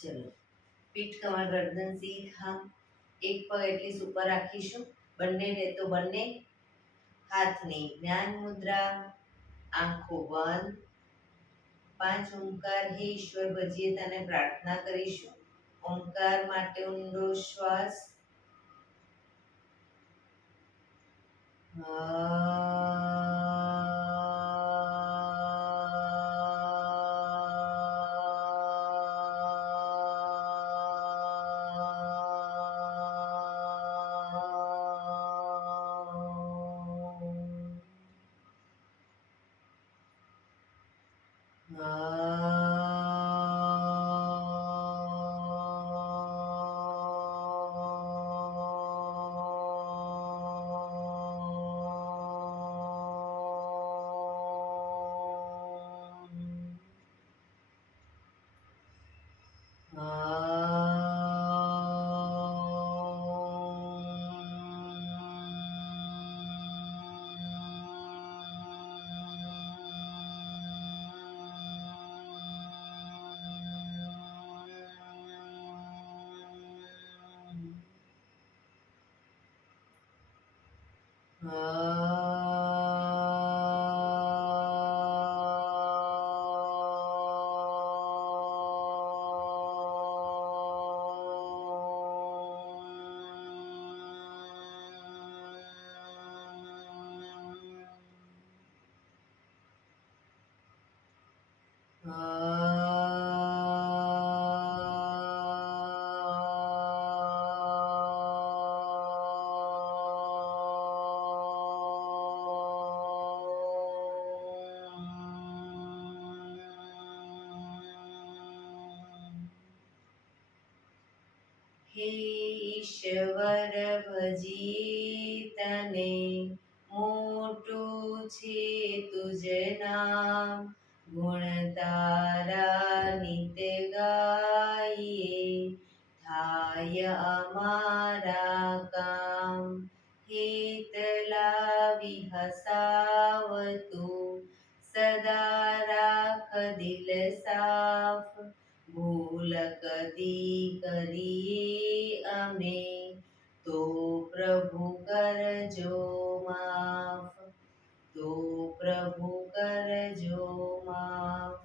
ચલો, પીઠ કમર ગરદન સીધા, એક પગ એટલી ઉપર રાખીશું, બંને તો બંને હાથની જ્ઞાન મુદ્રા, આંખો બંધ, 5 ઓમકાર હે ઈશ્વર ભજીએ તને પ્રાર્થના કરીશું. ઓમકાર માટે ઊંડો શ્વાસ. હે ઈશ્વર ભજીએ તને, મોટું છે તુજ નામ, ગુણ તારા નિત્ય ગાઈએ, થાય અમારા કામ. હેત લાવી હસાવતું, સદા રાખ દિલ સાફ, ભૂલ કદી કરીએ અમે, તો પ્રભુ કરજો માફ, તો પ્રભુ કરજો માફ.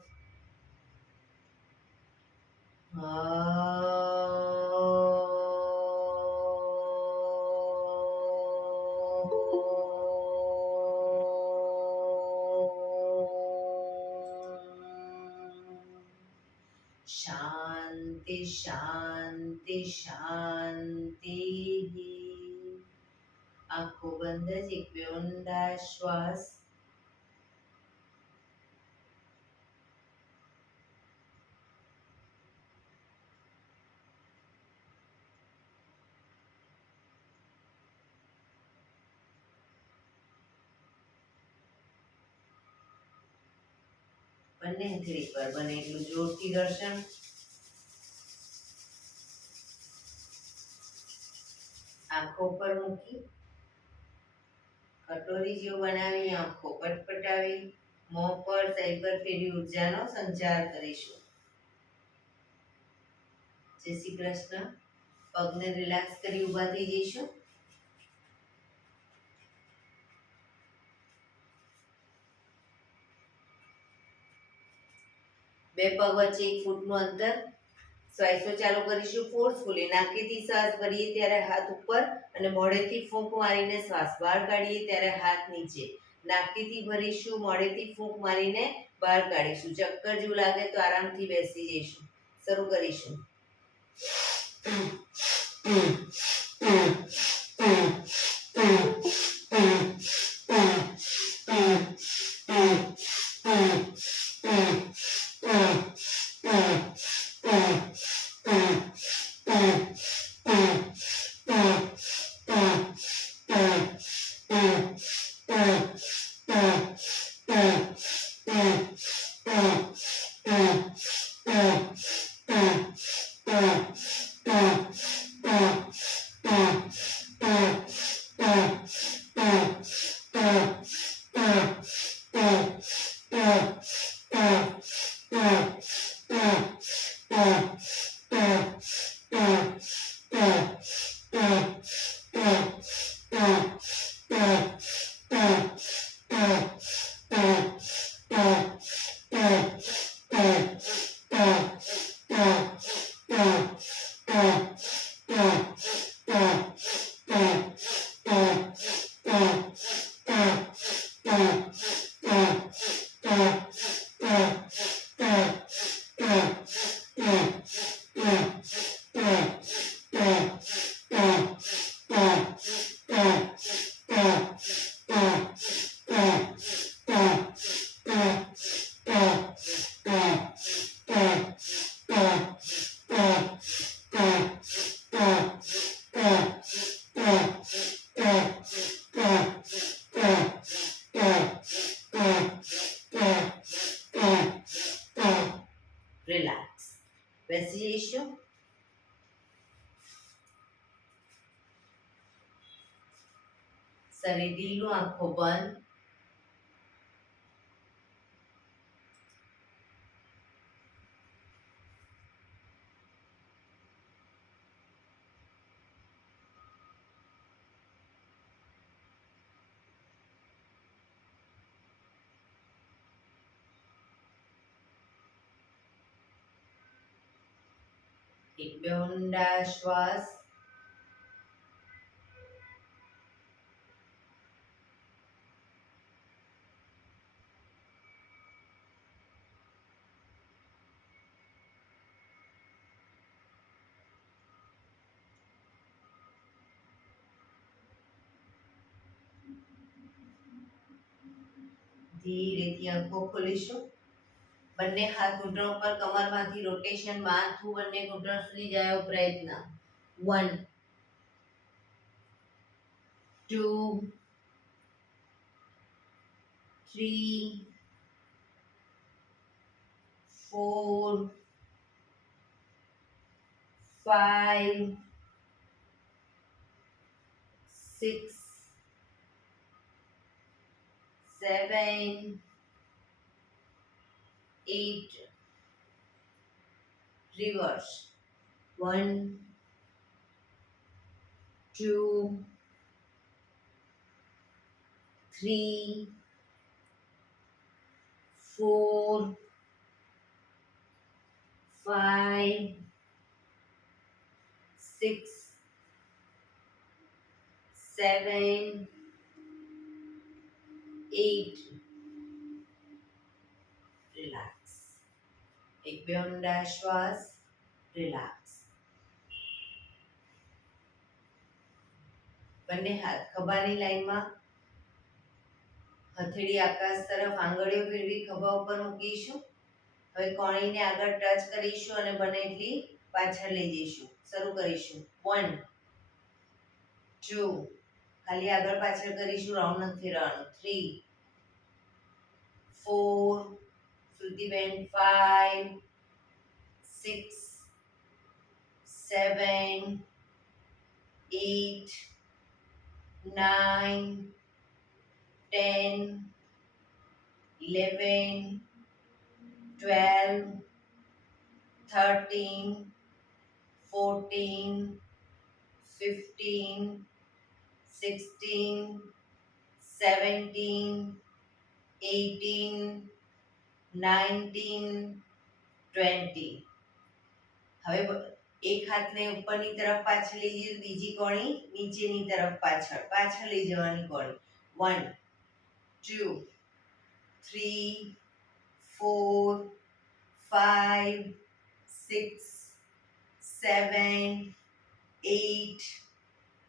શાંતિ શાંતિ શાંતિ. આંખો બંધ જ એક બે ઊંડા શ્વાસ. બંને હથેળી પર બને એટલું જોરથી ઘર્ષણ. આંખો પર મૂકી કટોરી જેવું બનાવી આંખો પટપટાવી, મોં પર શરીર પર ફેરવી ઉર્જાનો સંચાર કરીશું. જય શ્રી કૃષ્ણ. પગને રિલેક્સ કરી ઊભા થઈ જઈશું. બે પગ વચ્ચે 1 ફૂટનું અંતર. શ્વાસો ચાલુ કરીશું ફોર્સફુલી. નાકેથી શ્વાસ ભરીએ ત્યારે હાથ ઉપર અને મોઢેથી ફૂંક મારીને શ્વાસ બહાર કાઢીએ ત્યારે હાથ નીચે. નાકેથી ભરીશું, મોઢેથી ફૂંક મારીને બહાર કાઢીશું. ચક્કર જેવું લાગે તો આરામથી બેસી જઈશું. શરૂ કરીશું. જઈશું. શરીર ઢીલું, આંખો બંધ. એક બે ઊંડા શ્વાસ. ધીરેથી આંખો ખોલીશું. બંને હાથ ઘૂંટણ ઉપર, કમરમાંથી રોટેશન, માથું બંને ઘૂંટણ સુધી જાય એવો પ્રયત્ન. 1 2 3 4 5 6 7 8. Reverse. 1 2 3 4 5 6 7 8. રિલેક્સ. એક બે ઊંડા શ્વાસ. રિલેક્સ. બંને હાથ ખભાની લાઈનમાં, હથેળી આકાશ તરફ, આંગળીઓ ફેરવી ખભા ઉપર મૂકીશું. હવે કોણીને આગળ ટચ કરીશું અને બને એટલી પાછળ લઈ જઈશું. શરૂ કરીશું. 1 2 ખાલી આગળ પાછળ કરીશું, રાઉન્ડ નથી ફેરવાનું. 3 4 શ્રુતિબેન 5 6 7 8 9 10 11 12 13 14 15 16 17 18 19 20. હવે એક હાથને ઉપરની તરફ પાછળ લઈ જઈએ, બીજી કોણી નીચેની તરફ પાછળ લઈ જવાની કોણી. 1 2 3 4 5 6 7 8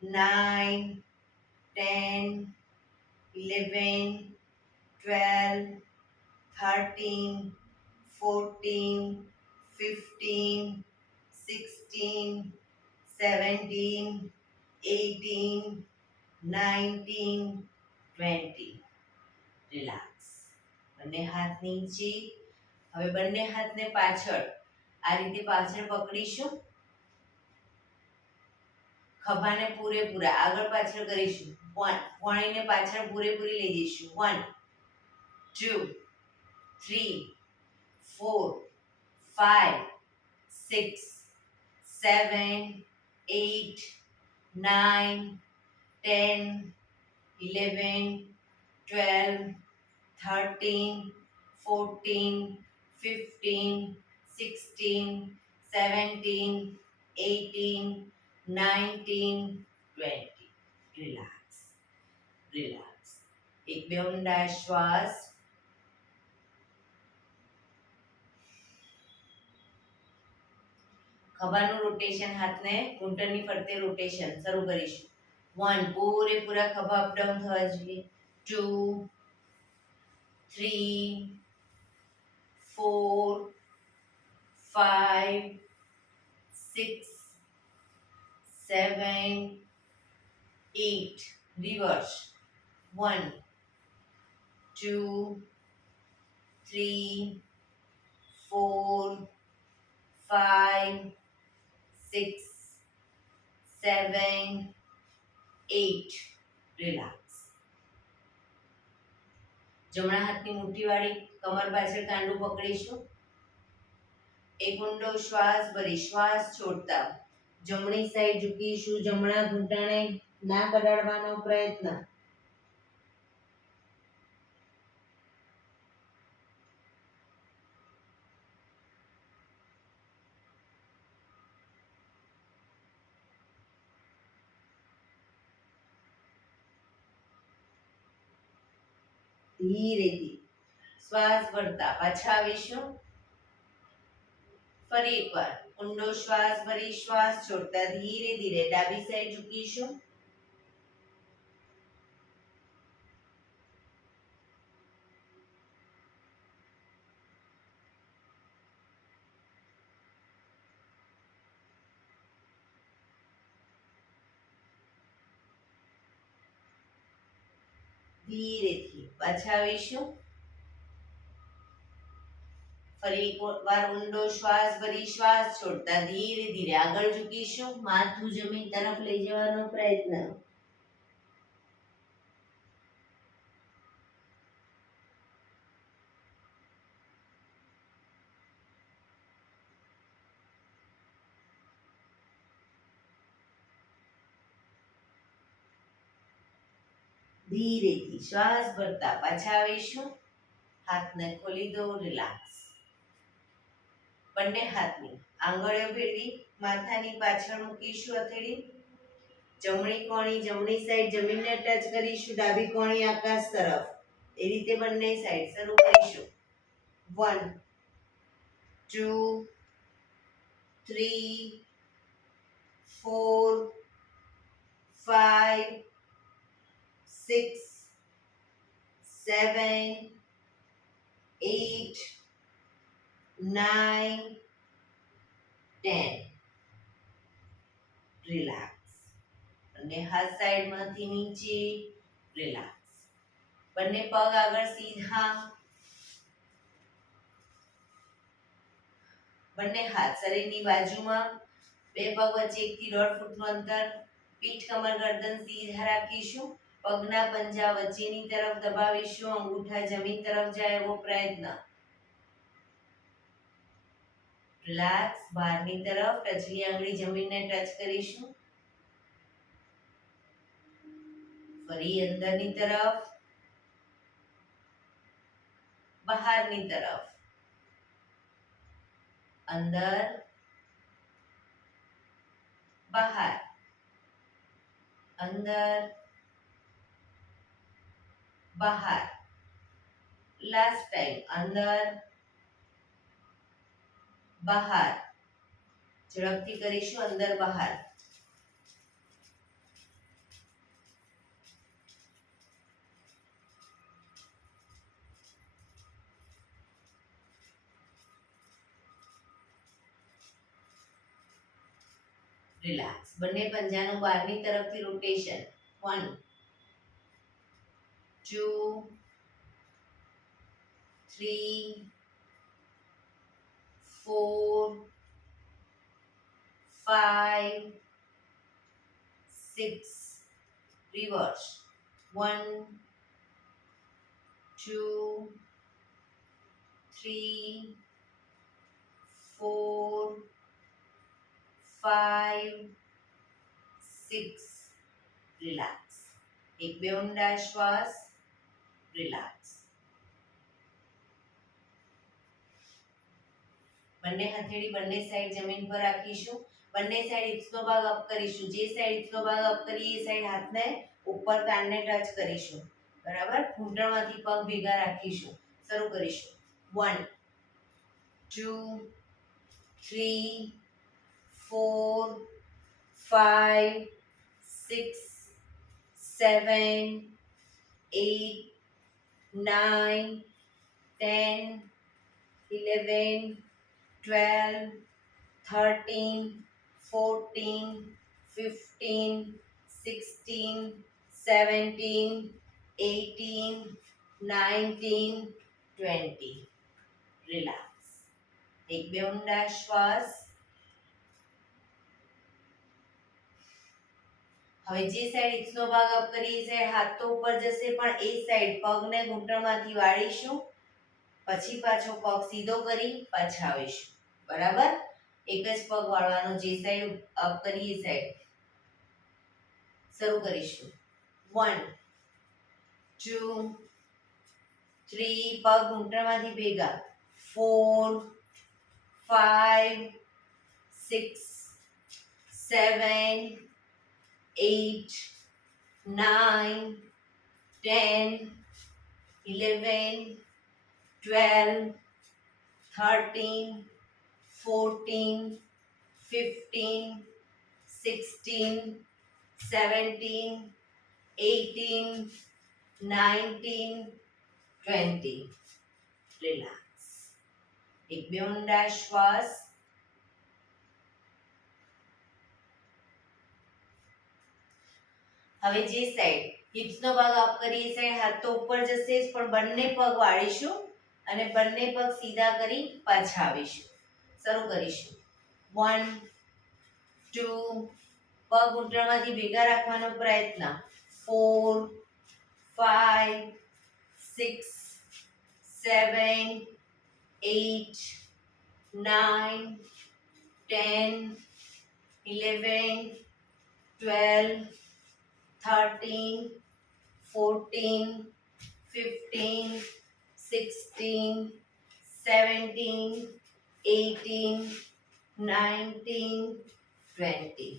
9 10 11 12 13 14 15 16 17 18 19 20. રિલેક્સ. બંને હાથ નીચે. હવે બંને હાથને પાછળ આ રીતે પાછળ પકડીશું. ખભાને પૂરેપૂરા આગળ પાછળ કરીશું. કોણીને પાછળ પૂરેપૂરી લઈ જઈશું. 1 2 3 4 5 6 7 8 9 10 11 12 13 14 15 16 17 18 19 20. રિલેક્સ. રિલેક્સ. એક બે ઊંડા શ્વાસ. ખભાનું રોટેશન, હાથને ઘૂંટણની ફરતે રોટેશન. શરૂ કરીશું. 1 પૂરેપૂરા ખભા અપડાઉન થવા જોઈએ. 2 3 4 5 6 7 8. Reverse. 1 2 3 4 5 6, 7, 8. રિલેક્સ. જમણા હાથની મુઠ્ઠીવાળી કમર પાછળ કાંડું પકડીશું. એક ઊંડો શ્વાસ ભરી શ્વાસ છોડતા જમણી સાઈડ ઝૂકીશું. જમણા ઘૂંટણે નાક અડાડવાનો પ્રયત્ન. ધીરેથી શ્વાસ ભરતા પાછા આવીશું. ફરી એકવાર ઊંડો શ્વાસ ભરી શ્વાસ છોડતા ધીરે ધીરે ડાબી સાઈડ ઝૂકીશું. ધીરેથી પાછા આવીશું. ફરી એકવાર ઊંડો શ્વાસ ભરી શ્વાસ છોડતા ધીરે ધીરે આગળ ઝૂકીશું. માથું જમીન તરફ લઈ જવાનો પ્રયત્ન. ધીરેથી શ્વાસ ભરતા પાછા આવીશું. હાથને ખોલી દો. રિલેક્સ. બંને હાથની આંગળીઓ ભેળવી માથાની પાછળ મૂકીશું. હથેળી જમણી કોણી જમણી સાઈડ જમીનને ટચ કરીશું. ડાબી કોણી આકાશ તરફ. એ રીતે બંને સાઈડ શરૂ કરીશું. 1, 2, 3, 4, 5, 6, 7, 8, 9, 10. રિલેક્સ. અને હાથ સાઈડમાંથી નીચે. રિલેક્સ. બંને પગ આગળ સીધા. બંને હાથ શરીરની બાજુમાં. બે પગ વચ્ચે 1 થી 1.5 ફૂટનું અંતર. પીઠ કમર ગરદન સીધા રાખીશું. પગના પંજા વચ્ચેની તરફ દબાવીશું. અંગૂઠા જમીન તરફ જાય એવો પ્રયત્ન. રિલેક્સ. બહારની તરફ ટચલી આંગળી જમીનને ટચ કરીશું. ફરી અંદરની તરફ. બહારની તરફ. અંદર બહાર. અંદર બહાર. Last time. અંદર બહાર. ઝડપથી કરીશું. અંદર બહાર. રિલેક્સ. બંને પંજાનું બહારની તરફથી રોટેશન. 1, 2, 3, 4, 5, 6. Reverse. 1, 2, 3, 4, 5, 6. રિલેક્સ. એક બે ઊંડા શ્વાસ. રિલેક્સ. બંને હથેળી બંને સાઈડ જમીન પર રાખીશું. બંને સાઈડ હિપ્સનો ભાગ અપ કરીશું. જે સાઈડ હિપ્સનો ભાગ અપ કરીએ એ સાઈડ હાથને ઉપર કાનને ટચ કરીશું. બરાબર. ઘૂંટણમાંથી પગ ભેગા રાખીશું. શરૂ કરીશું. 1, 2, 3, 4, 5, 6, 7, 8, 9, 10, 11, 12, 13, 14, 15, 16, 17, 18, 19, 20. રિલેક્સ. એક બે ઊંડા શ્વાસ. હવે જે સાઈડ હિપ્સનો ભાગ અપ કરીએ એ સાઈડ હાથ તો ઉપર જશે, પણ એ સાઈડ પગને ઘૂંટણમાંથી વાળીશું, પછી પાછો પગ સીધો કરી પાછા આવીશું. બરાબર? એક જ પગ વાળવાનો, જે સાઈડ અપ કરીએ એ સાઈડ. શરૂ કરીશું. 1 2 3, પગ ઘૂંટણમાંથી ભેગા. 4 5 6 7 8 9 10 11 12 13 14 15 16 17 18 19 20. રિલેક્સ. એક બે ઊંડા શ્વાસ. હવે જે સાઈડ હિપ્સનો ભાગ અપ કરીએ સાઈડ હાથ તો ઉપર જશે, પણ બંને પગ વાળીશું અને બંને પગ સીધા કરી પાછા આવીશું. શરૂ કરીશું. 1 2, પગ ઘૂંટણમાંથી ભેગા રાખવાનો પ્રયત્ન. 4 5 6 7 8 9 10 11 12 13 14 15 16 17 18 19 20.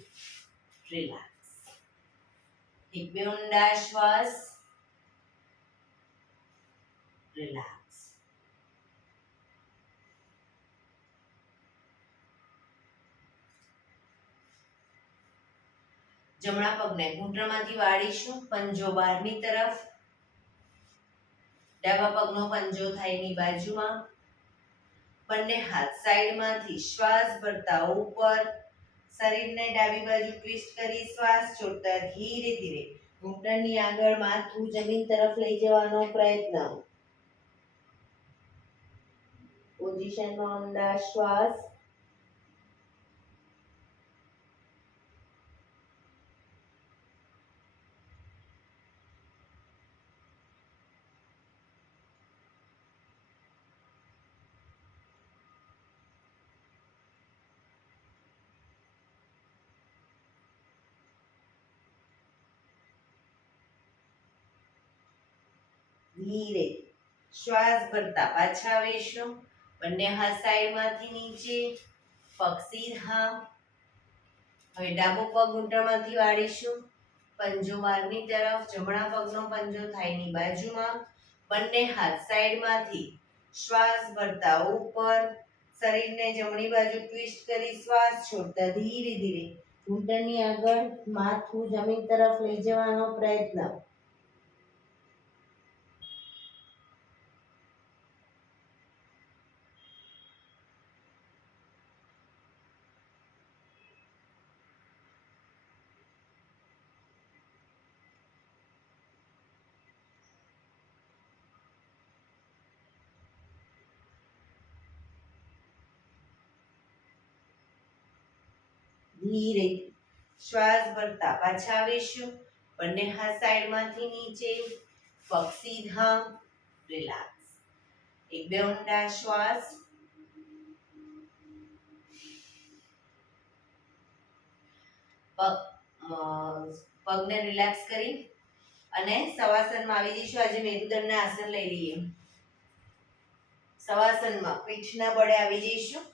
રિલેક્સ. એક બે ઊંડા શ્વાસ. રિલેક્સ. જમણા પગને ઘૂંટણમાંથી વાળીશું, પંજો બહારની તરફ. ડાબા પગનો પંજો થાયની બાજુમાં. બંને હાથ સાઈડમાંથી શ્વાસ ભરતા ઉપર. શરીરને ડાબી બાજુ ટ્વિસ્ટ કરી શ્વાસ છોડતા ધીરે ધીરે ઘૂંટણની આગળ માથું જમીન તરફ લઈ જવાનો પ્રયત્ન. પોઝિશનમાં ઊંડા શ્વાસ. ધીરે શ્વાસ ભરતા પાછા આવીશું. બંને હાથ સાઈડમાંથી નીચે, પગ સીધા. હવે ડાબો પગ ઘૂંટણમાંથી વાળીશું, પંજો બહારની તરફ. જમણા પગનો પંજો થાયની બાજુમાં. બંને હાથ સાઈડમાંથી શ્વાસ ભરતા ઉપર. શરીરને જમણી બાજુ ટ્વિસ્ટ કરી શ્વાસ છોડતા ધીરે ધીરે ઘૂંટણની આગળ માથું જમીન તરફ લઈ જવાનો પ્રયત્ન. ધીરે શ્વાસ ભરતા પાછા આવીશું. બંને હાથ સાઈડમાંથી નીચે, પગ સીધા. રિલેક્સ. એક બે ઊંડા શ્વાસ. પગને રિલેક્સ કરી અને શવાસનમાં આવી જઈશું. આજે મેરુદંડના આસન લઈ લઈએ. શવાસનમાં પીઠના બળે આવી જઈશું.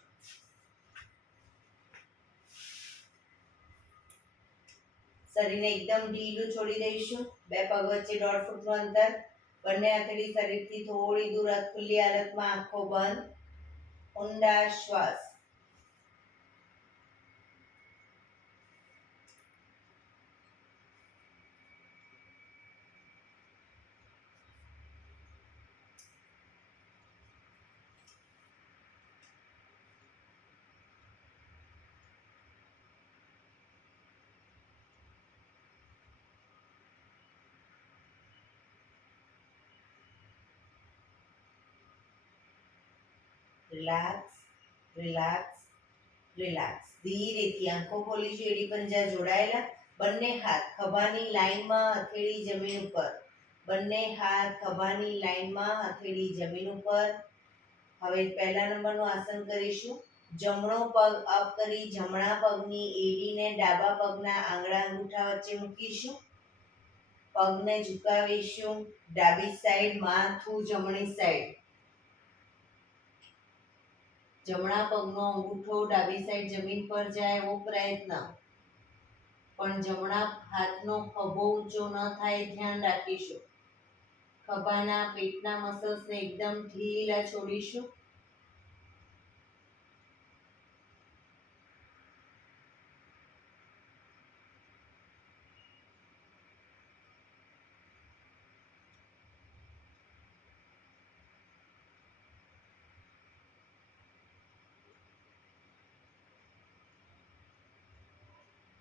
શરીરને એકદમ ઢીલું છોડી દઈશું. બે પગ વચ્ચે 1.5 ફૂટનું અંતર. બંને હથેળી શરીરથી થોડી દૂર, ખુલ્લી હાલતમાં, આંખો બંધ. ઊંડા શ્વાસ. રિલેક્સ. રિલેક્સ. રિલેક્સ. ધીરેથી આંખો ખોલીશું. એડી પંજા જોડાયેલા. બંને હાથ ખભાની લાઈનમાં, હથેળી જમીન ઉપર. બંને હાથ ખભાની લાઈનમાં, હથેળી જમીન ઉપર. હવે પહેલા નંબરનું આસન કરીશું. જમણો પગ અપ કરી જમણા પગની એડીને ડાબા પગના આંગળા અંગૂઠા વચ્ચે મૂકીશું. પગને ઝુકાવીશું. ડાબી સાઈડ, માથું જમણી સાઈડ. જમણા પગનો અંગૂઠો ડાબી સાઈડ જમીન પર જાય એવો પ્રયત્ન. પણ જમણા હાથનો ખભો ઊંચો ન થાય ધ્યાન રાખીશું. ખભાના પેટના મસલ્સને એકદમ ઢીલા છોડીશું.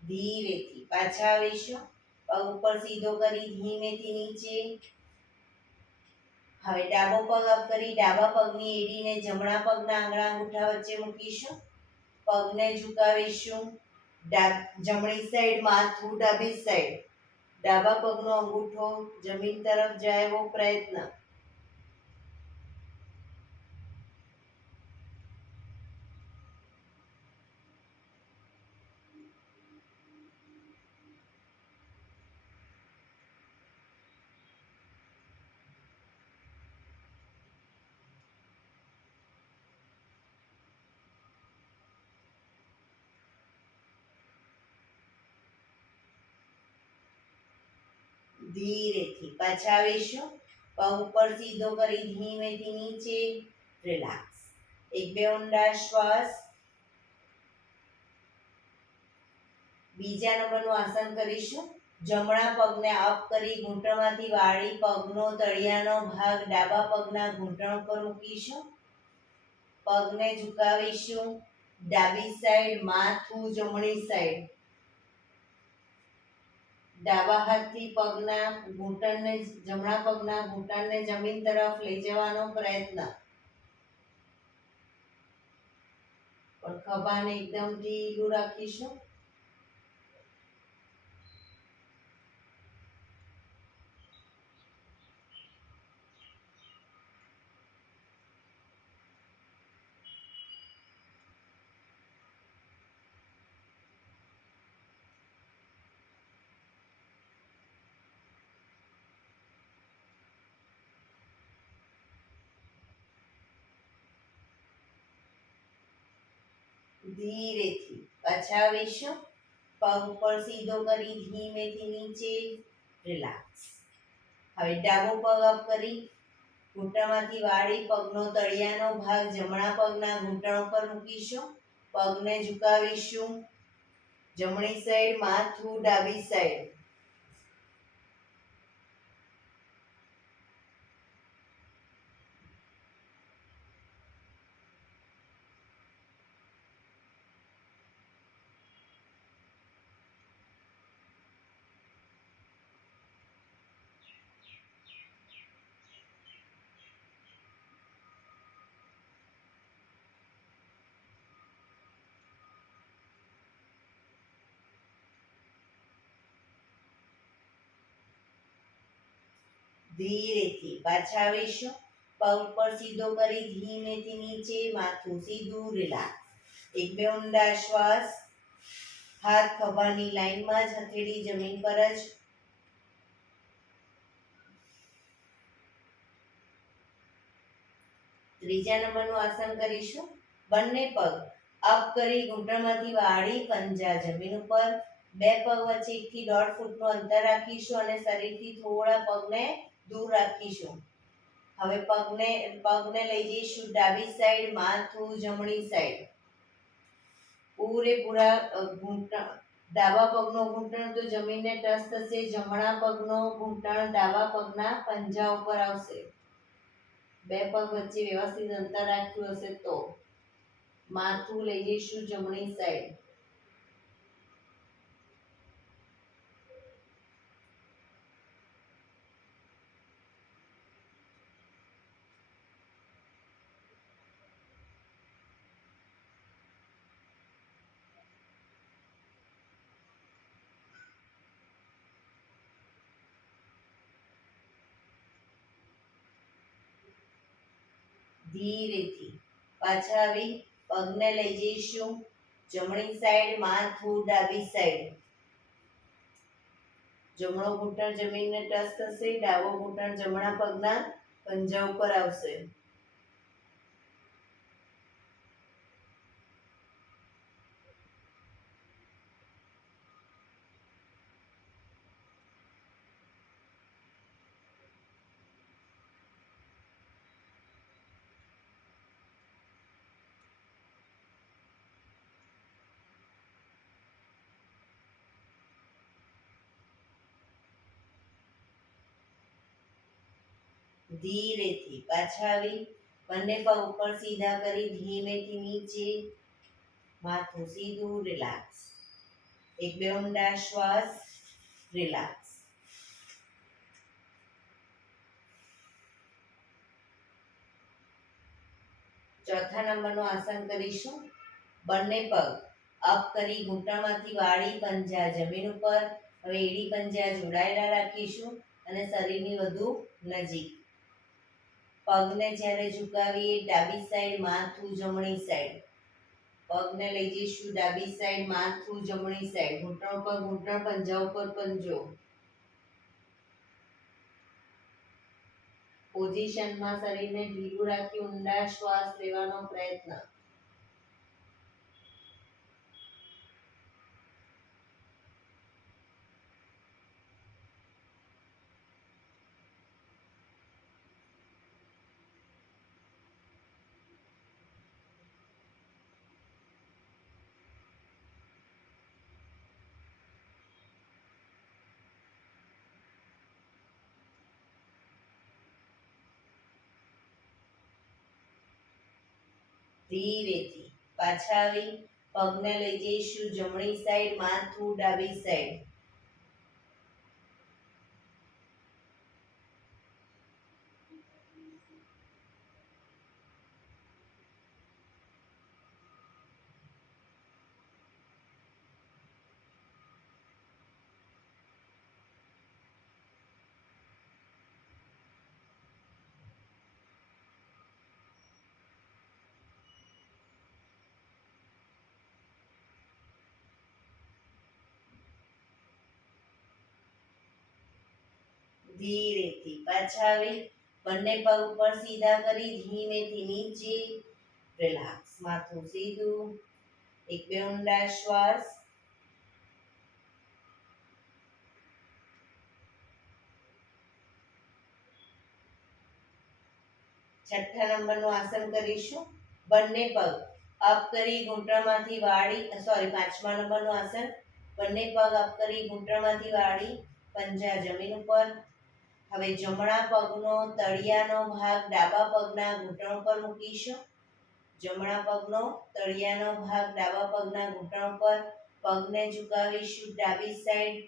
ધીરેથી પાછા આવીશું. પગ ઉપર સીધો કરી ધીમેથી નીચે. હવે ડાબો પગ અપ કરી ડાબા પગની એડીને જમણા પગના આંગળા અંગૂઠા વચ્ચે મૂકીશું. પગને ઝુકાવીશું. જમણી સાઈડ, માથું ડાબી સાઈડ. ડાબા પગનો અંગૂઠો જમીન તરફ જાય એવો પ્રયત્ન. ધીરેથી પાછા આવીશું. પગ ઉપર સીધો કરી ધીમેથી નીચે. રિલેક્સ. એક બે ઊંડા શ્વાસ. બીજા નંબરનું આસન કરીશું. જમણા પગને અપ કરી ઘૂંટણમાંથી વાળી પગનો તળિયાનો ભાગ ડાબા પગના ઘૂંટણ ઉપર મૂકીશું. પગને ઝુકાવીશું. ડાબી સાઈડ, માથું જમણી સાઈડ. ડાબા હાથથી પગના ઘૂંટણને જમણા પગના ઘૂંટણને જમીન તરફ લઈ જવાનો પ્રયત્ન. પણ ખભાને એકદમ ઢીલું રાખીશું. ધીરેથી પાછા આવીશું. પગ ઉપર સીધો કરી ધીમેથી નીચે. રિલેક્સ. હવે ડાબો પગ અપ કરી ઘૂંટણમાંથી વાળી પગનો તળિયાનો ભાગ જમણા પગના ઘૂંટણ ઉપર મૂકીશું. પગને ઝુકાવીશું. જમણી સાઈડ, માથું ડાબી સાઈડ. ધીરેથી પાછા આવીશું. પગ ઉપર સીધો કરી ધીમેથી નીચે. માથું સીધું. રિલેક્સ. એક બે ઊંડા શ્વાસ. હાથ ખભાની લાઈનમાં જ, હથેળી જમીન પર જ. ત્રીજા નંબરનું આસન કરીશું. બંને પગ અપ કરી ઘૂંટણમાંથી વાળી પંજા જમીન ઉપર. બે પગ વચ્ચે 1 થી 1.5 ફૂટનું અંતર રાખીશું અને શરીરથી થોડા પગને દૂર રાખીશું. હવે પગને લઈ જઈશું ડાબી સાઈડ, માથું જમણી સાઈડ. પૂરેપૂરા ડાબા પગનો ઘૂંટણ તો જમીનને ટચ થશે. જમણા પગનો ઘૂંટણ ડાબા પગના પંજા ઉપર આવશે. બે પગ વચ્ચે વ્યવસ્થિત અંતર રાખ્યું હશે તો. માથું લઈ જઈશું જમણી સાઈડ. ધીરેથી પાછા આવી પગને લઈ જઈશું જમણી સાઈડ, માથું ડાબી સાઈડ. જમણો ઘૂંટણ જમીનને ટચ થશે, ડાબો ઘૂંટણ જમણા પગના પંજા ઉપર આવશે. ધીરેથી પાછા આવી બંને પગ ઉપર સીધા કરી ધીમેથી નીચે, માથું સીધું, રિલેક્સ. એક બે ઊંડા શ્વાસ, રિલેક્સ. ચોથા નંબરનું આસન કરીશું. બંને પગ અપ કરી ઘૂંટણમાંથી વાળી પંજા જમીન ઉપર. હવે એડી પંજા જોડાયેલા રાખીશું અને શરીરની વધુ નજીક. પગને જ્યારે ઝુકાવીએ ડાબી સાઈડ, માથું જમણી સાઈડ. પગને લઈ જઈશું ડાબી સાઈડ, માથું જમણી સાઈડ. ઘૂંટણ ઉપર ઘૂંટણ, પંજા ઉપર પંજો. પોઝિશનમાં શરીરને ઢીલું રાખી ઊંડા શ્વાસ લેવાનો પ્રયત્ન. ધીરેથી પાછા આવી પગને લઈ જઈશું જમણી સાઈડ, માથું ડાબી સાઈડ. ધીરેથી પાછા આવી બંને પગ ઉપર સીધા કરી ધીમેથી નીચે, રિલેક્સ. માથું સીધું. એક બે ઊંડા શ્વાસ. છઠ્ઠા નંબરનું આસન કરીશું. બંને પગ અપ કરી ઘૂંટણમાંથી વાળી, પાંચમા નંબરનું આસન. બંને પગ અપ કરી ઘૂંટણમાંથી વાળી પંજા જમીન ઉપર. હવે જમણા પગનો તળિયાનો ભાગ ડાબા પગના ઘૂંટણ ઉપર મૂકીશું. જમણા પગનો તળિયાનો ભાગ ડાબા પગના ઘૂંટણ ઉપર. પગને ઝુકાવીશું ડાબી સાઈડ,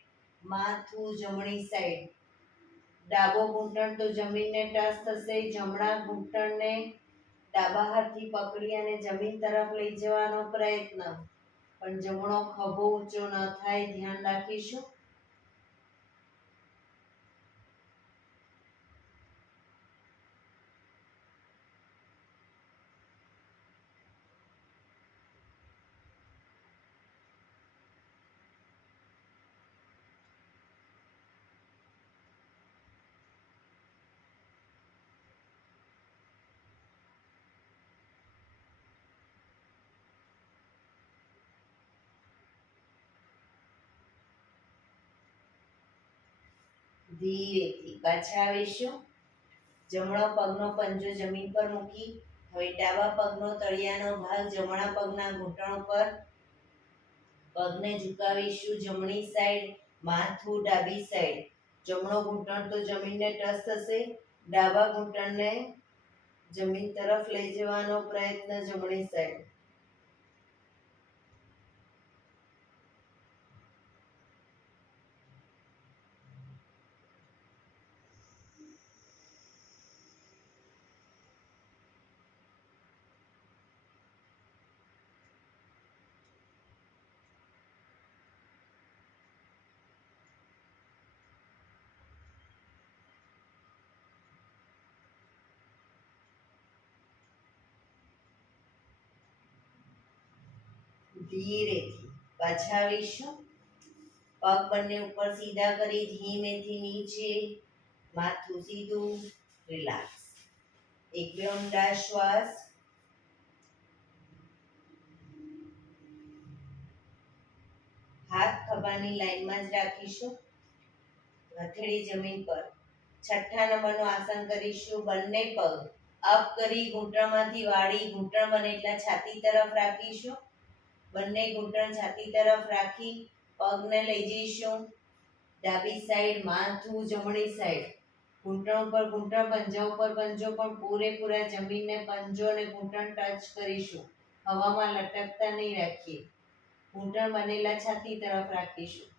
માથું જમણી સાઈડ. ડાબો ઘૂંટણ તો જમીનને ટચ થશે. જમણા ઘૂંટણને ડાબા હાથથી પકડી અને જમીન તરફ લઈ જવાનો પ્રયત્ન. પણ જમણો ખભો ઊંચો ન થાય, ધ્યાન રાખીશું. ધીરેથી પાછા આવીશું. જમણો પગનો પંજો જમીન પર મૂકી હવે ડાબા પગનો તળિયાનો ભાગ જમણા પગના ઘૂંટણ ઉપર. પગને ઝુકાવીશું જમણી સાઈડ, માથું ડાબી સાઈડ. જમણો ઘૂંટણ તો જમીનને ટચ થશે. ડાબા ઘૂંટણને જમીન તરફ લઈ જવાનો પ્રયત્ન જમણી સાઈડ. ધીરેથી પાછા આવીશું. પગ બંને ઉપર સીધા કરી ધીમેથી નીચે, માથું સીધું, રિલેક્સ. એક બે ઊંડા શ્વાસ. હાથ ખભાની લાઈનમાં જ રાખીશું. હથેળી જમીન પર. છઠ્ઠા નંબરનું આસન કરીશું. બંને પગ અપ કરી ઘૂંટણમાંથી વાળી, ઘૂંટણ બને એટલા છાતી તરફ રાખીશું. બંને ઘૂંટણ છાતી તરફ રાખી પગને લઈ જઈશું ડાબી સાઈડ, માથું જમણી સાઈડ. ઘૂંટણ ઉપર ઘૂંટણ, પંજા ઉપર પંજો, પણ પૂરેપૂરા જમીનને પંજો અને ઘૂંટણ ટચ કરીશું. હવામાં લટકતા નહીં રાખીએ. ઘૂંટણ બનેલા છાતી તરફ રાખીશું.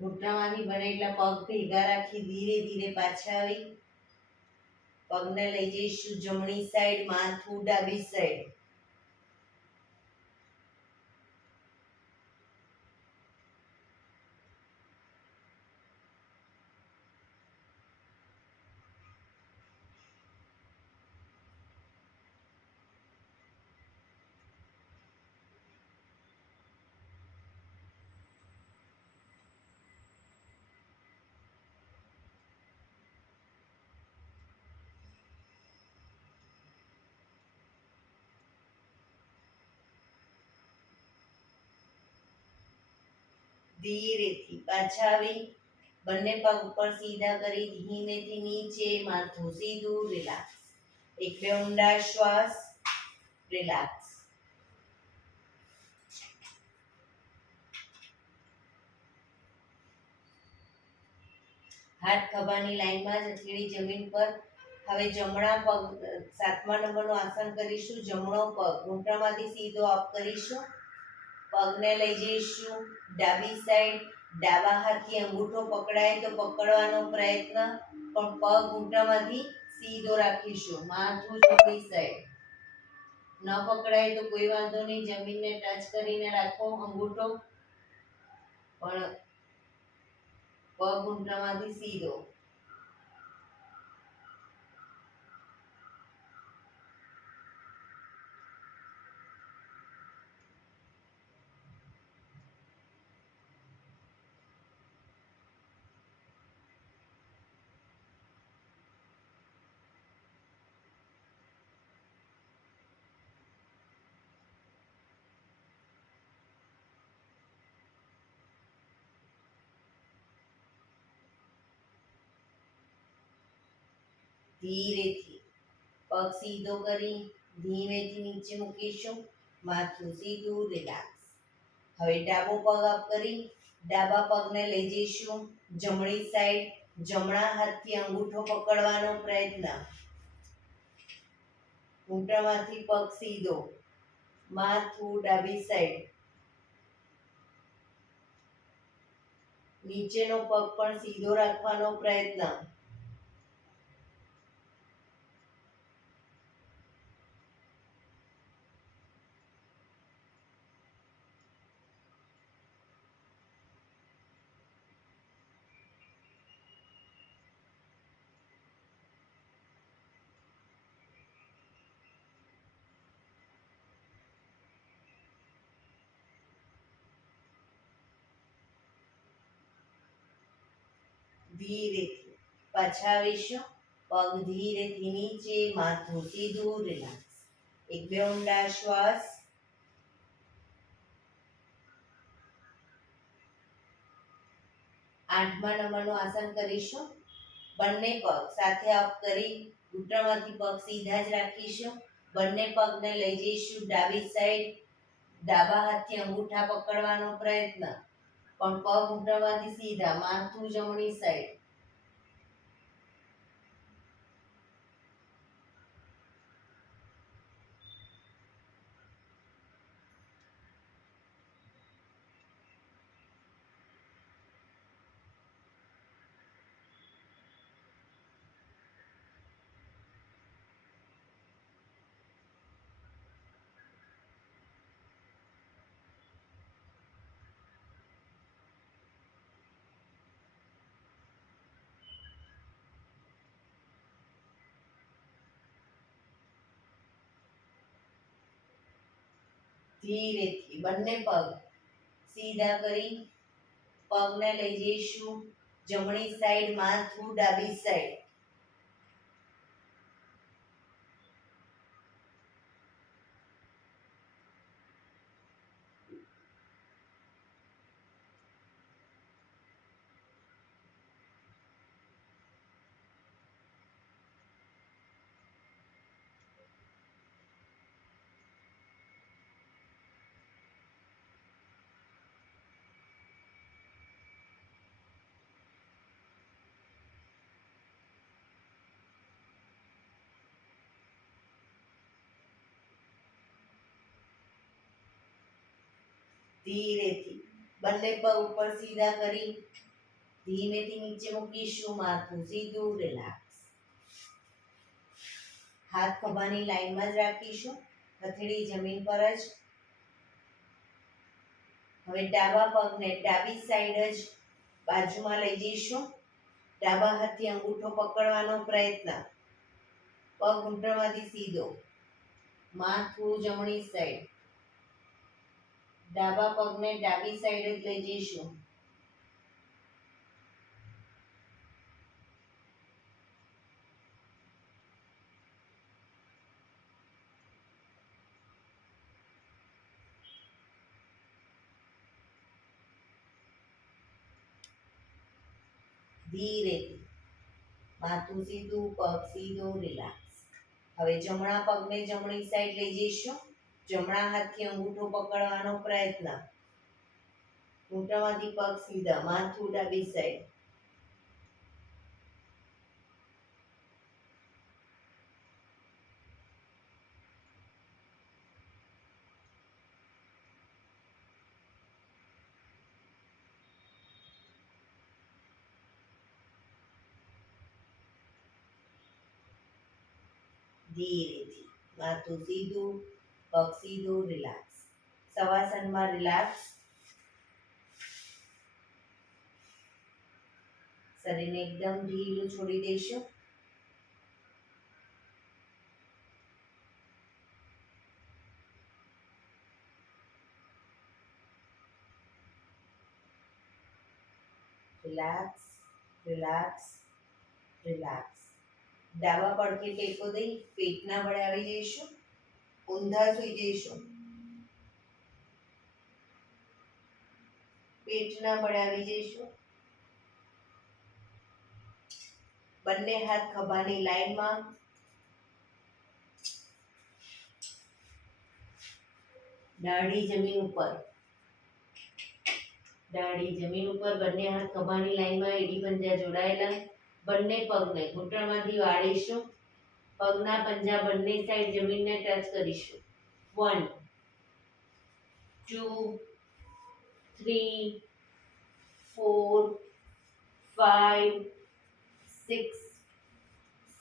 ઘૂંટણમાંથી બને એટલા પગ ભેગા રાખી ધીરે ધીરે પાછા આવી પગને લઈ જઈશું જમણી સાઈડ, માથું ડાબી સાઈડ. ધીરેથી પાછા આવી બંને પગ ઉપર સીધા કરી ધીમેથી નીચે, માથું સીધું, રિલેક્સ. એક બે ઊંડા શ્વાસ, રિલેક્સ. હાથ ખભાની લાઈનમાં જ, હથેળી જમીન પર. હવે જમણા પગ, સાતમા નંબરનું આસન કરીશું. જમણો પગ ઘૂંટણમાંથી સીધો અપ કરીશું. પગને લઈ જઈશું ડાબી સાઈડ. ડાબા હાથથી અંગૂઠો પકડાય તો પકડવાનો પ્રયત્ન, પણ પગ ઘૂંટણમાંથી સીધો રાખીશું. માથું જમણી સાઈડ. ન પકડાય તો કોઈ વાંધો નહીં, જમીનને ટચ કરીને રાખો અંગૂઠો, પણ પગ ઘૂંટણમાંથી સીધો. ધીરેથી પગ સીધો કરી ધીમેથી નીચે મૂકીશું. માથું સીધું, રિલેક્સ. હવે ડાબો પગ અપ કરી ડાબા પગને લઈ જઈશું જમણી સાઈડ. જમણા હાથથી અંગૂઠો પકડવાનો પ્રયત્ન. ઘૂંટણમાંથી પગ સીધો, માથું ડાબી સાઈડ. નીચેનો પગ પણ સીધો રાખવાનો પ્રયત્ન. ધીરેથી પાછા આવીશું. પગ ધીરેથી નીચે, માથું સીધું, રિલેક્સ. એક બે ઊંડા શ્વાસ. આઠમા નંબરનું આસન કરીશું. બંને પગ સાથે અપ કરી ઘૂંટણમાંથી પગ સીધા જ રાખીશું. બંને પગને લઈ જઈશું ડાબી સાઈડ. ડાબા હાથથી અંગૂઠા પકડવાનો પ્રયત્ન, પણ પગ ઘૂંટણમાંથી સીધા, માથું જમણી સાઈડ. ધીરેથી બંને પગ સીધા કરી પગને લઈ જઈશું જમણી સાઈડ, માથું ડાબી સાઈડ. ધીરેથી બંને પગ ઉપર સીધા કરી ધીમેથી નીચે મૂકીશું, માથું સીધું, રિલેક્સ. હાથ ખભાની લાઈનમાં જ રાખીશું, હથેળી જમીન પર જ. હવે ડાબા પગને ડાબી સાઈડ જ બાજુમાં લઈ જઈશું. ડાબા હાથથી અંગૂઠો પકડવાનો પ્રયત્ન. પગ ઘૂંટણમાંથી સીધો, માથું જમણી સાઈડ. ડાબા પગને ડાબી સાઈડ જ લઈ જઈશું. ધીરેથી માથું સીધું, પગ સીધો, રિલેક્સ. હવે જમણા પગને જમણી સાઈડ લઈ જઈશું. જમણા હાથથી અંગૂઠો પકડવાનો પ્રયત્ન. ઘૂંટણમાંથી પગ સીધા, માથું ડાબી સાઈડ. ધીરેથી માથું સીધું, પગ સીધું, રિલેક્સ. શવાસનમાં રિલેક્સ. શરીરને એકદમ ઢીલું છોડી દઈશું. Relax, relax, relax. ડાબા પડખે ટેકો દઈ પેટના બળે આવી જઈશું. ઊંધા સૂઈ જઈશું. પેટના બળે આવી જઈશું. બંને હાથ ખભાની લાઈનમાં. દાઢી જમીન ઉપર. દાઢી જમીન ઉપર, બંને હાથ ખભાની લાઈનમાં, એડી પંજા જોડાયેલા. બંને પગને ઘૂંટણમાંથી વાળીશું. પગના પંજા બંને સાઈડ જમીનને ટચ કરીશું. 1 2 3 4 5 6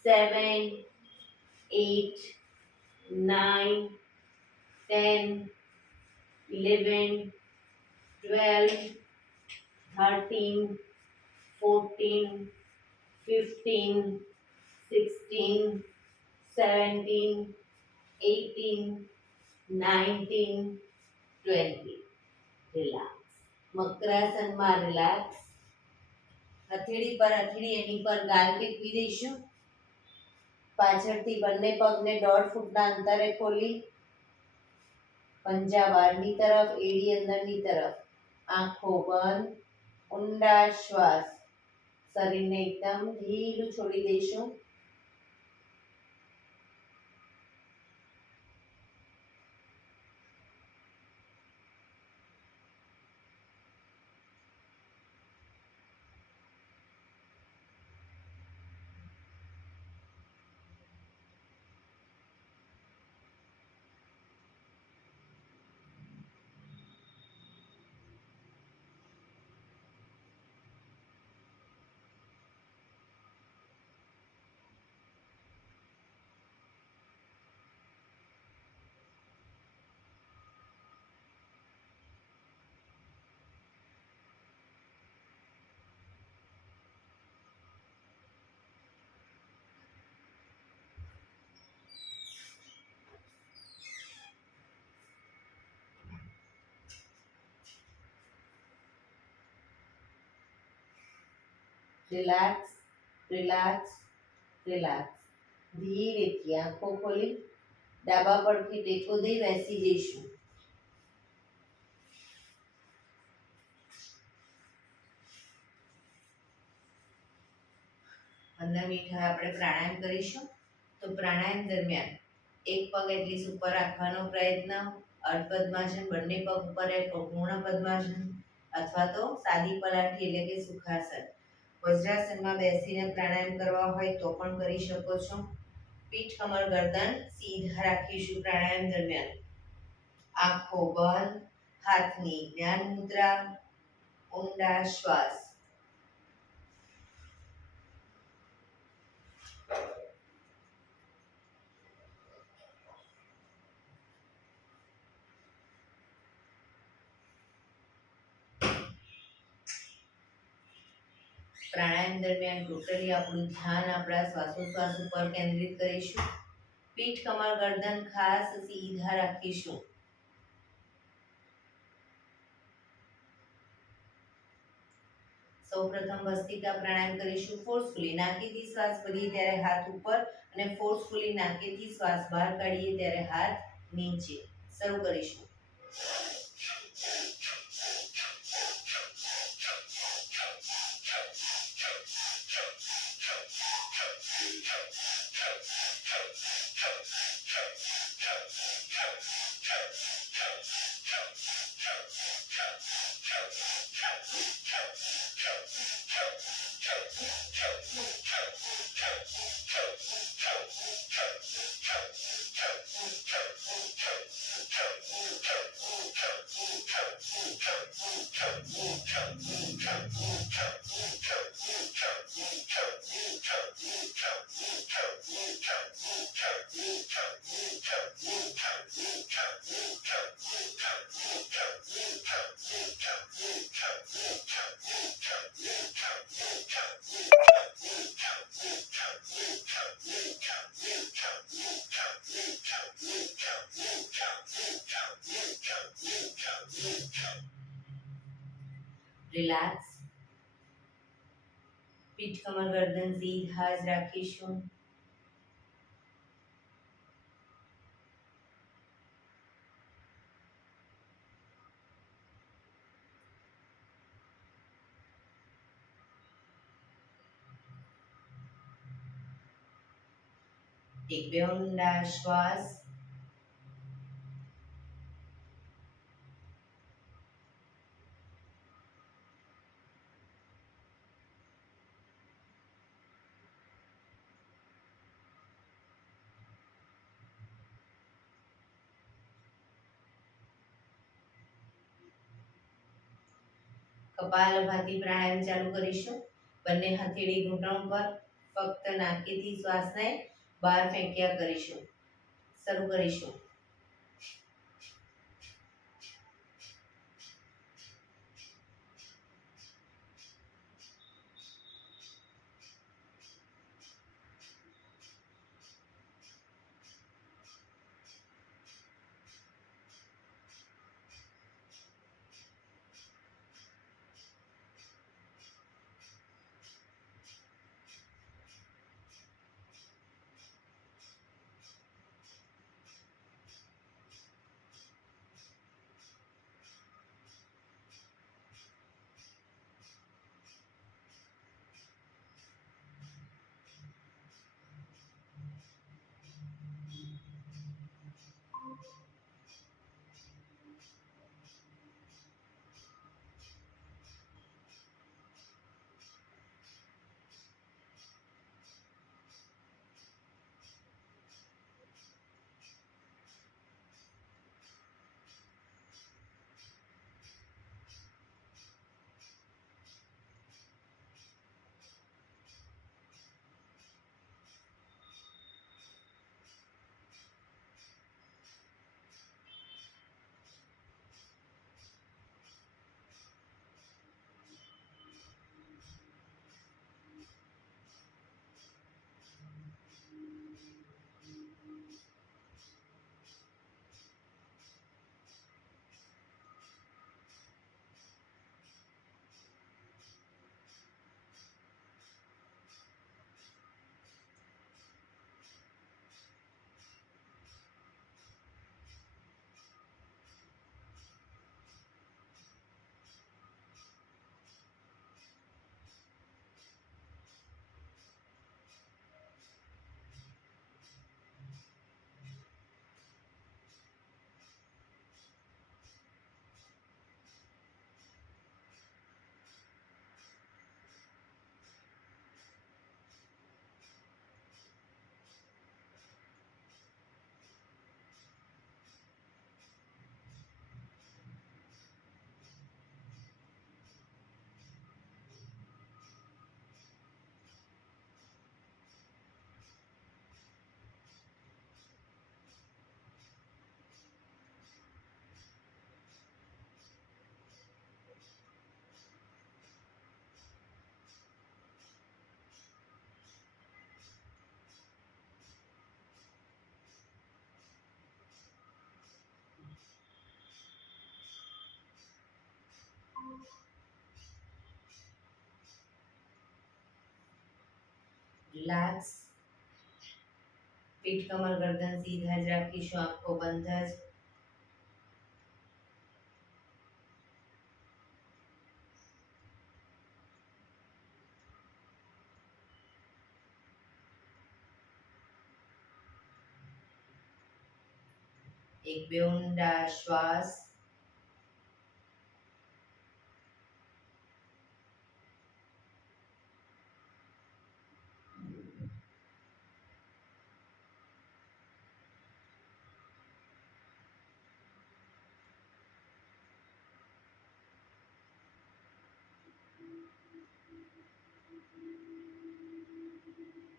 7 8 9 10 11 12 13 14 15 16 17 18 19 20. રિલેક્સ. મકરાસનમાં રિલેક્સ. હથેળી પર હથેળી એની પર ગાલ ટેકવી દઈશું. પાછળથી બંને પગને 1.5 ફૂટના અંતરે ખોલી પંજા બહારની તરફ, એડી અંદરની તરફ. આંખો બંધ. ઊંડા શ્વાસ. શરીરને એકદમ ઢીલું છોડી દઈશું. Relax, relax, relax. ધીરેથી આંખો ખોલી ડાબા પડથી ટેકો દઈ બેસી જઈશું. મિનિટ આપણે પ્રાણાયામ કરીશું. તો પ્રાણાયામ દરમિયાન એક પગ એટલી ઉપર રાખવાનો પ્રયત્ન, અર્ધ પદ્માસન, બંને પગ ઉપર પૂર્ણ પદ્માસન અથવા તો સાદી પલાઠી એટલે કે સુખાસન. વજ્રાસનમાં બેસીને પ્રાણાયામ કરવા હોય તો પણ કરી શકો છો. પીઠ, કમર, ગરદન સીધા રાખીશું પ્રાણાયામ દરમિયાન. આંખો બંધ, હાથની જ્ઞાન મુદ્રા, ઊંડા શ્વાસ. પ્રાણાયામ દરમિયાન ટોટલી આપણું ધ્યાન આપણા શ્વાસોશ્વાસ ઉપર કેન્દ્રિત કરીશું. પીઠ, કમર, ગરદન ખાસ સીધા રાખીશું. સૌપ્રથમ ભસ્ત્રિકા પ્રાણાયામ કરીશું. ફોર્સફુલી નાકેથી શ્વાસ ભરીએ ત્યારે હાથ ઉપર અને ફોર્સફુલી નાકેથી શ્વાસ બહાર કાઢીએ ત્યારે હાથ નીચે. શરૂ કરીશું. રિલેક્સ. પીઠ, કમર, ગરદન સીધા જ રાખીશું. એક બે ઊંડા શ્વાસ. કપાલભાતી પ્રાણાયામ ચાલુ કરીશું. બંને હથેળી ઘૂંટણ પર, ફક્ત નાકેથી શ્વાસને બહાર ફેંક્યા કરીશું. શરૂ કરીશું. લાક્સ. પીઠ કમર ગરદન સીધા જ રાખીશું, આંખો બંધ જ. એક બે ઊંડા શ્વાસ.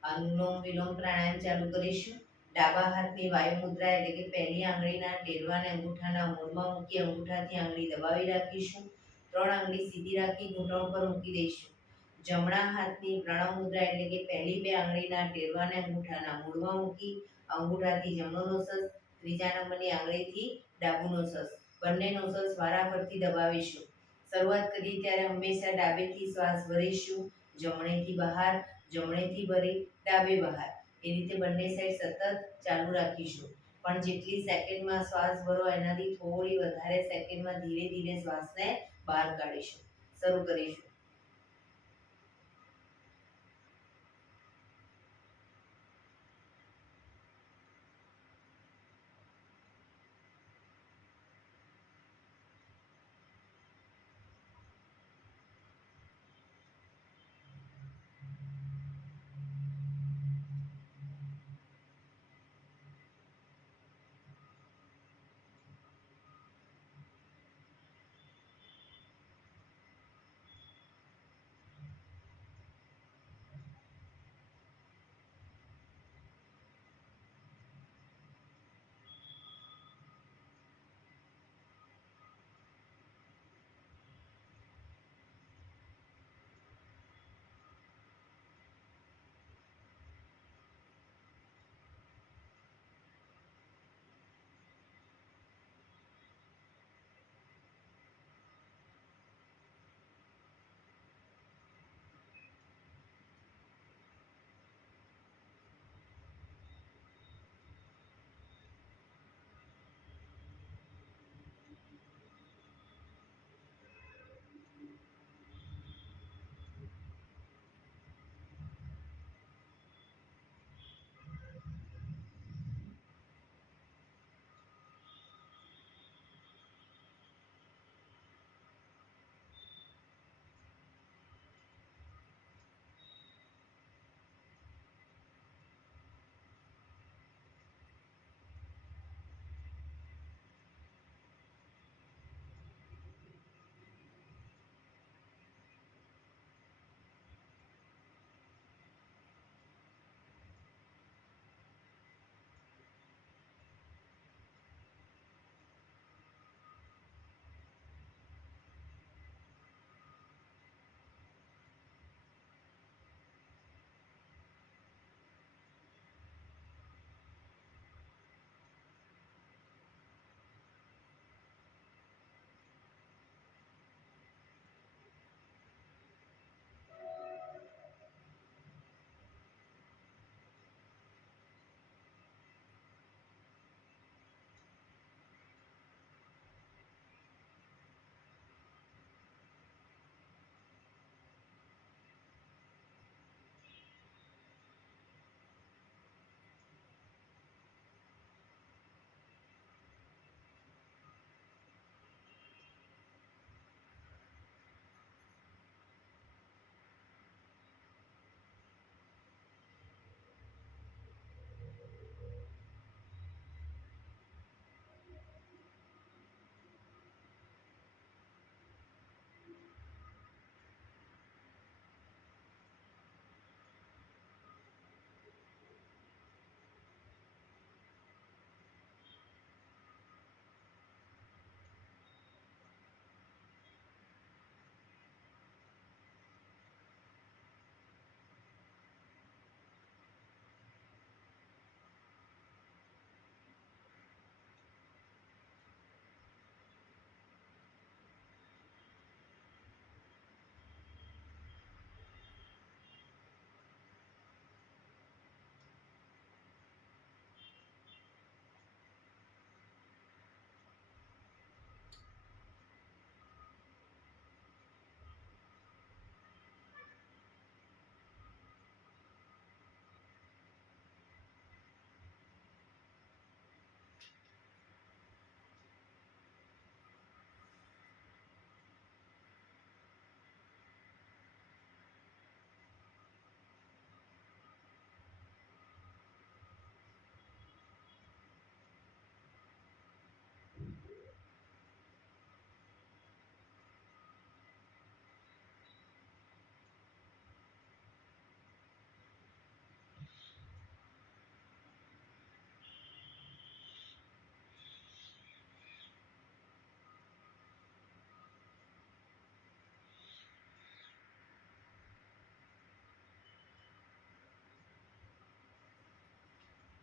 અનુલોમ વિલોમ પ્રાણાયામ ચાલુ કરીશું. ડાબા હાથની વાયુ મુદ્રા એટલે કે પહેલી આંગળીના ટેરવાને અંગૂઠાના મૂળમાં મૂકી અંગૂઠાથી આંગળી દબાવી રાખીશું. 3 આંગળી સીધી રાખી ઘૂંટણ પર મૂકી દઈશું. જમણા હાથની પ્રણવ મુદ્રા એટલે કે પહેલી 2 આંગળીના ટેરવાને અંગૂઠાના મૂળમાં મૂકી અંગૂઠાથી જમણો નોસસ, ત્રીજા નંબરની આંગળીથી ડાબુ નોસસ, બંને નોસસ વારાફરતી દબાવીશું. શરૂઆત કરીએ ત્યારે હંમેશા ડાબેથી શ્વાસ ભરીશું, જમણેથી બહાર, જમણેથી ભરી ડાબે બહાર. એ રીતે બંને સાઈડ સતત ચાલુ રાખીશું. પણ જેટલી સેકન્ડમાં શ્વાસ ભરો એનાથી થોડી વધારે સેકન્ડમાં ધીરે ધીરે શ્વાસને બહાર કાઢીશું. શરૂ કરીશું.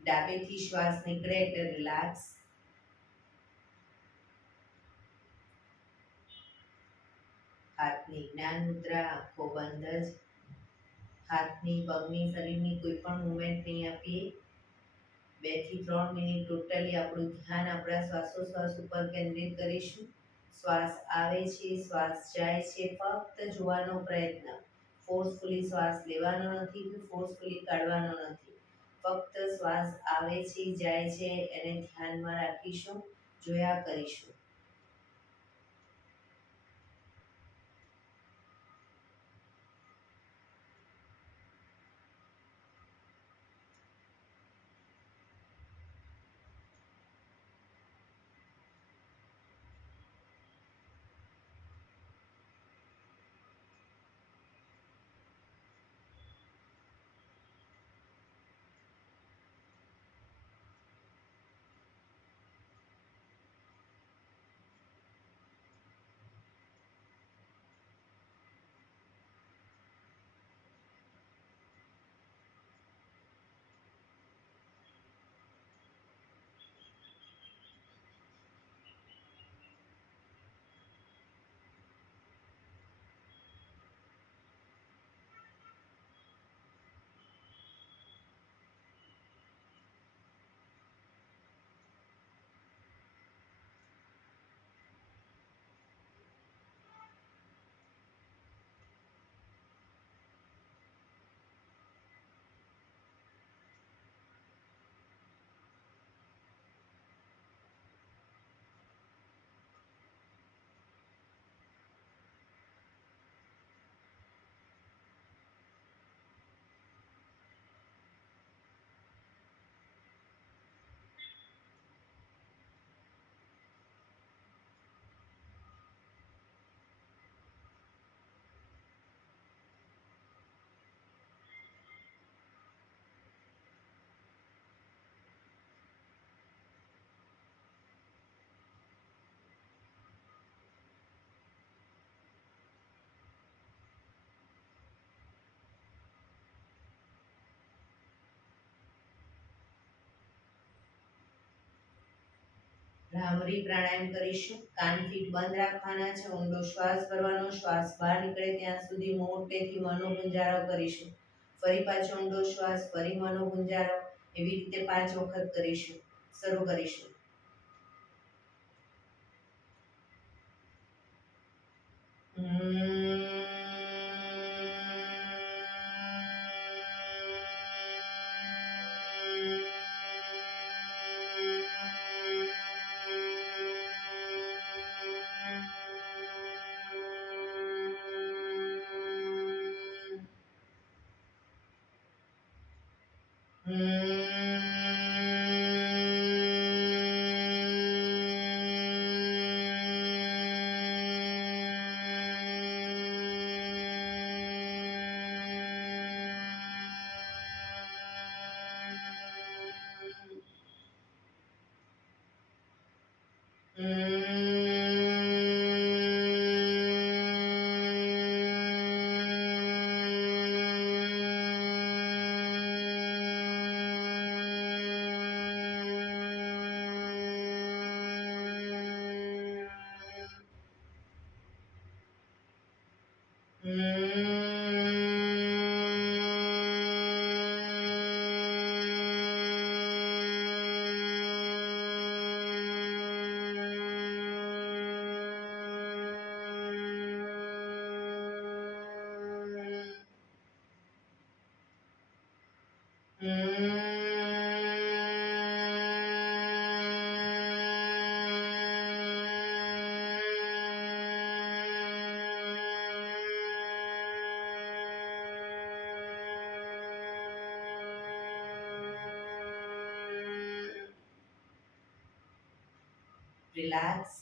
ડાબેથી શ્વાસ નીકળે એટલે રિલેક્સ. હાથની જ્ઞાન મુદ્રા, આંખો બંધ જ. હાથની, પગની, શરીરની કોઈ પણ મુવમેન્ટ નહીં આપીએ. 2 થી 3 મિનિટ ટોટલી આપણું ધ્યાન આપણા શ્વાસોશ્વાસ ઉપર કેન્દ્રિત કરીશું. શ્વાસ આવે છે, શ્વાસ જાય છે, ફક્ત જોવાનો પ્રયત્ન. ફોર્સફુલી શ્વાસ લેવાનો નથી કે ફોર્સફુલી કાઢવાનો નથી. ફક્ત શ્વાસ આવે છે, જાય છે એને ધ્યાનમાં રાખીશું, જોયા કરીશું. ભ્રામરી પ્રાણાયામ કરીશું. કાન ફીટ બંધ રાખવાના છે. ઊંડો શ્વાસ કરવાનો. શ્વાસ બહાર નીકળે ત્યાં સુધી મોટેથી મનોગુંજારો કરીશું. ફરી પાછો ઊંડો શ્વાસ, ફરી મનોગુંજારો. એવી રીતે 5 વખત કરીશું. શરૂ કરીશું. રિલેક્સ.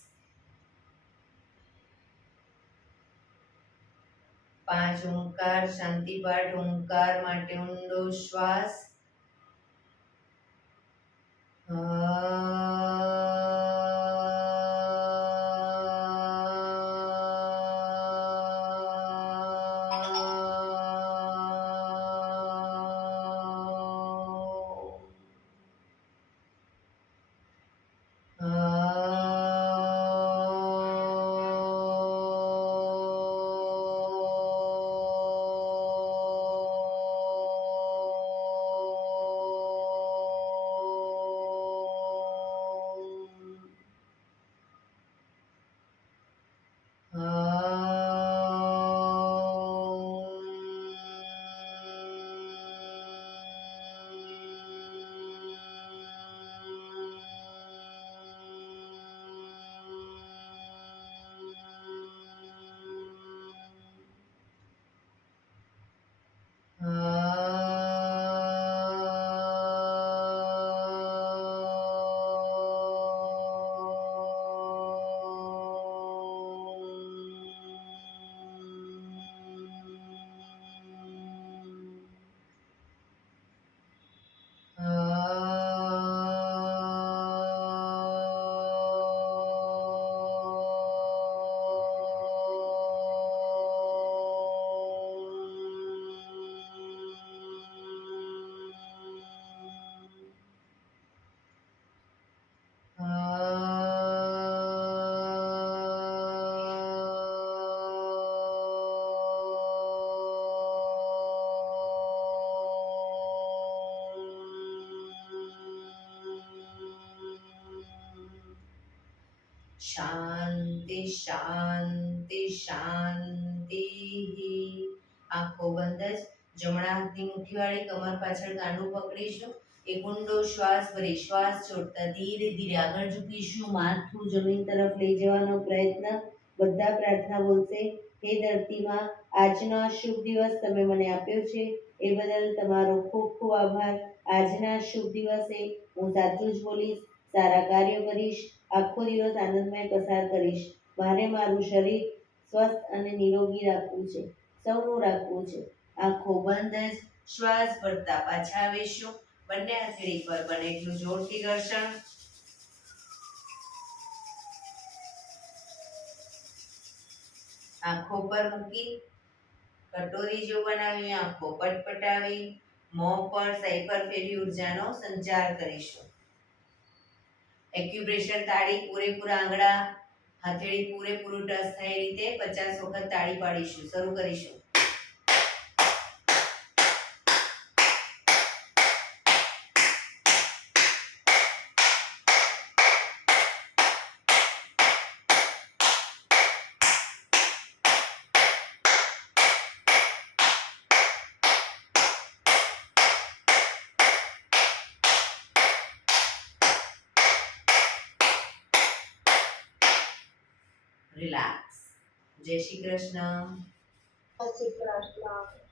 5 ઓમકાર શાંતિ પાઠ. ઓમકાર માટે ઊંડો શ્વાસ. શાંતિ શાંતિ શાંતિ. આંખો બંધ જ. જમણા હાથની મુઠ્ઠીવાળી કમર પાછળ કાંડું પકડીશું. એક ઊંડો શ્વાસ ભરી શ્વાસ છોડતા ધીરે ધીરે આગળ ઝૂકીશું. માથું જમીન તરફ લઈ જવાનો પ્રયત્ન. બધા પ્રાર્થના બોલશે. હે ધરતીમાં, આજનો આ શુભ દિવસ તમે મને આપ્યો છે એ બદલ તમારો ખૂબ ખૂબ આભાર. આજના શુભ દિવસે હું સાચું જ બોલીશ, સારા કાર્યો કરીશ, આખો દિવસ આનંદમય પસાર કરીશ. મારે મારું શરીર સ્વસ્થ અને નિરોગી રાખવું છે, સૌનું રાખવું છે. આંખો બંધ જ શ્વાસ ભરતા પાછા આવીશું. બંને હથેળી પર બને એટલું જોરથી ઘર્ષણ. આંખો પર મૂકી કટોરી જો બનાવી આંખો પટપટાવી મોં પર સાઈપર ફેરવી ઉર્જાનો સંચાર કરીશું. એક્યુપ્રેશર તાળી પૂરેપૂરા આંગળા હથેળી પૂરેપૂરું ટચ થાય રીતે 50 વખત તાળી પાડીશું. શરૂ કરીશું. રિલેક્સ. જય શ્રી કૃષ્ણ. જય શ્રી કૃષ્ણ.